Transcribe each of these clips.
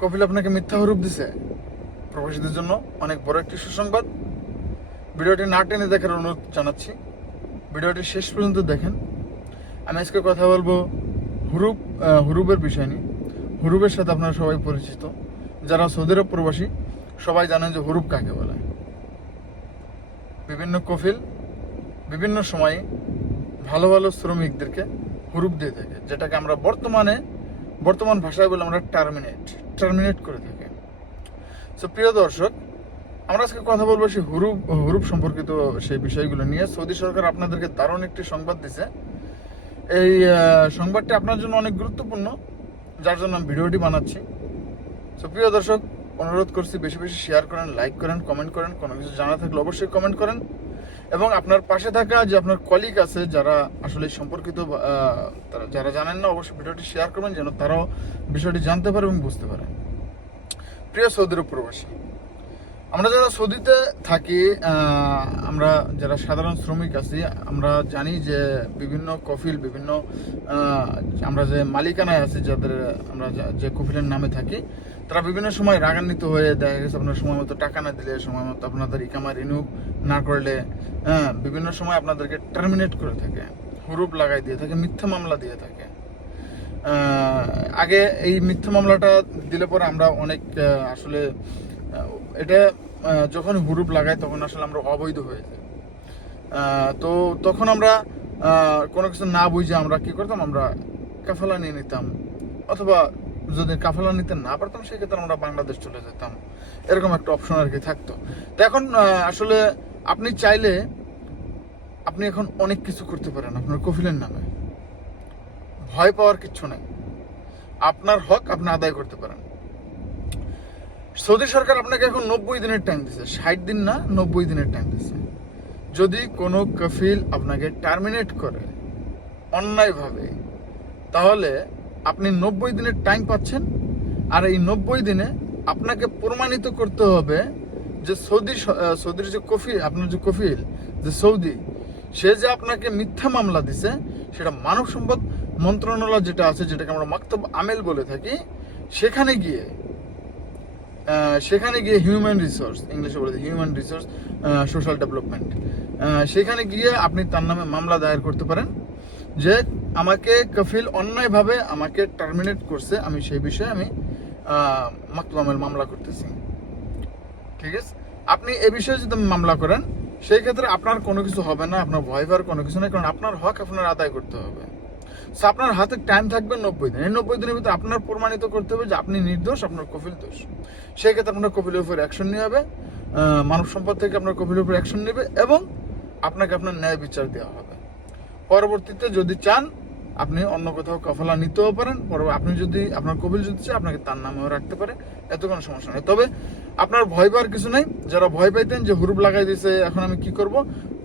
কপিল আপনাকে মিথ্যা হুরুপ দিছে, প্রবাসীদের জন্য অনেক বড় একটি সুসংবাদ। ভিডিওটি না টেনে দেখার অনুরোধ জানাচ্ছি, ভিডিওটি শেষ পর্যন্ত দেখেন। আমি আজকে কথা বলবো হুরুপের বিষয় নিয়ে। হুরুপের সাথে আপনারা সবাই পরিচিত, যারা সৌদি আরব প্রবাসী সবাই জানেন যে হুরুপ কাকে বলে। বিভিন্ন কফিল বিভিন্ন সময়ে ভালো ভালো শ্রমিকদেরকে হুরুপ দিয়ে থাকে, যেটাকে আমরা বর্তমান ভাষায় বলে আমরা টার্মিনেট করে থাকি। তো প্রিয় দর্শক, আমরা আজকে কথা বলবো সেই হুরুপ সম্পর্কিত সেই বিষয়গুলো নিয়ে। সৌদি সরকার আপনাদেরকে দারুণ একটি সংবাদ দিছে। এই সংবাদটি আপনার জন্য অনেক গুরুত্বপূর্ণ, যার জন্য আমি ভিডিওটি বানাচ্ছি। তো প্রিয় দর্শক, অনুরোধ করছি বেশি বেশি শেয়ার করেন, লাইক করেন, কমেন্ট করেন। কোনো কিছু জানা থাকলে অবশ্যই কমেন্ট করেন। এবং আপনার পাশে থাকা যে আপনার কলিগ আছে যারা আসলে সম্পর্কিত, যারা জানেন না, অবশ্যই ভিডিওটি শেয়ার করবেন যেন তারাও বিষয়টি জানতে পারে এবং বুঝতে পারে। প্রিয় সৌদি আরব প্রবাসী, আমরা যারা সৌদিতে থাকি, আমরা যারা সাধারণ শ্রমিক আছি, আমরা জানি যে বিভিন্ন কফিল আমরা যে মালিকানায় আছি, যাদের আমরা যে কফিলের নামে থাকি, তারা বিভিন্ন সময় রাগান্বিত হয়ে দেখা গেছে আপনার সময় মতো টাকা না দিলে, সময় মতো আপনাদের ইকামা রিনিউ না করলে, বিভিন্ন সময় আপনাদেরকে টার্মিনেট করে থাকে, হুরুপ লাগাই দিয়ে থাকে, মিথ্যা মামলা দিয়ে থাকে। আগে এই মিথ্যা মামলাটা দিলে পরে আমরা অনেক আসলে এটা যখন হুরুপ লাগাই তখন আসলে আমরা অবৈধ হয়ে যাই। তো তখন আমরা কোনো কিছু না বুঝে আমরা কি করতাম, আমরা কাফালা নিয়ে নিতাম, অথবা যদি কাফালা নিতে না পারতাম সেক্ষেত্রে আমরা বাংলাদেশ চলে যেতাম। এরকম একটা অপশন আর কি থাকতো। তো এখন আসলে আপনি চাইলে আপনি এখন অনেক কিছু করতে পারেন আপনার কফিলের নামে। ভয় পাওয়ার কিচ্ছু নাই, আপনার হক আপনি আদায় করতে পারেন। সৌদি সরকার আপনাকে এখন 90 দিনের টাইম দিচ্ছে, 60 দিন না, 90 দিনের টাইম দিচ্ছে। যদি কোনো কফিল আপনাকে টার্মিনেট করে অন্যায়ভাবে, তাহলে আপনি 90 দিনের টাইম পাচ্ছেন। আর এই 90 দিনে আপনাকে প্রমাণিত করতে হবে যে সৌদির যে কফিল, আপনার যে কফিল যে সৌদি, সে যে আপনাকে মিথ্যা মামলা দিছে, সেটা মানব সম্পদ মন্ত্রণালয় যেটা আছে, যেটাকে আমরা মাকতব আমেল বলে থাকি, সেখানে গিয়ে হিউম্যান রিসোর্স, ইংলিশে বলে হিউম্যান রিসোর্স সোশ্যাল ডেভেলপমেন্ট, সেখানে গিয়ে আপনি তার নামে মামলা দায়ের করতে পারেন যে আমাকে কফিল অন্যায়ভাবে আমাকে টার্মিনেট করছে, আমি সেই বিষয়ে আমি মাকতব আমেল মামলা করতেছি। ঠিক আছে, আপনি এ বিষয়ে যদি মামলা করেন সেই ক্ষেত্রে আপনার কোনো কিছু হবে না, আপনার ভয় পাওয়ার কোনো কিছু নেই, কারণ আপনার হক আপনার আদায় করতে হবে। সো আপনার হাতে টাইম থাকবে 90 দিন। এই 90 দিনের ভিতরে আপনার প্রমাণিত করতে হবে যে আপনি নির্দোষ, আপনার কফিল দোষ। সেই ক্ষেত্রে আপনার কফিলের উপর অ্যাকশন নিয়ে হবে, মানব সম্পদ থেকে আপনার কফিলের উপর অ্যাকশন নেবে এবং আপনাকে আপনার ন্যায় বিচার দেওয়া হবে। পরবর্তীতে যদি চান আপনি অন্য কোথাও কাফালা নিতেও পারেন। আপনি যদি আপনার কফিল যদি চায় আপনাকে তার নামেও রাখতে পারে, এত কোনো সমস্যা নেই। তবে আপনার ভয় পাওয়ার কিছু নাই। যারা ভয় পাইতেন যে হুরুপ লাগাই দিয়েছে এখন আমি কি করব,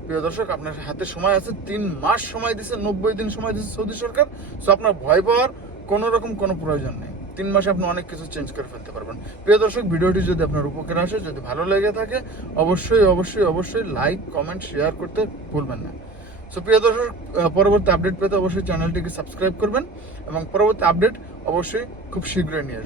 প্রিয় দর্শক, আপনার হাতে সময় আছে, 3 মাস সময় দিচ্ছে, 90 দিন সময় দিচ্ছে সৌদি সরকার। সো আপনার ভয় পাওয়ার কোনো রকম কোনো প্রয়োজন নেই। 3 মাসে আপনি অনেক কিছু চেঞ্জ করে ফেলতে পারবেন। প্রিয় দর্শক, ভিডিওটি যদি আপনার উপকারে আসে, যদি ভালো লেগে থাকে, অবশ্যই লাইক, কমেন্ট, শেয়ার করতে ভুলবেন না। সো প্রিয় দর্শক, পরবর্তী আপডেট পেতে অবশ্যই চ্যানেলটিকে সাবস্ক্রাইব করবেন এবং পরবর্তী আপডেট অবশ্যই খুব শীঘ্রই নিয়ে আসবেন।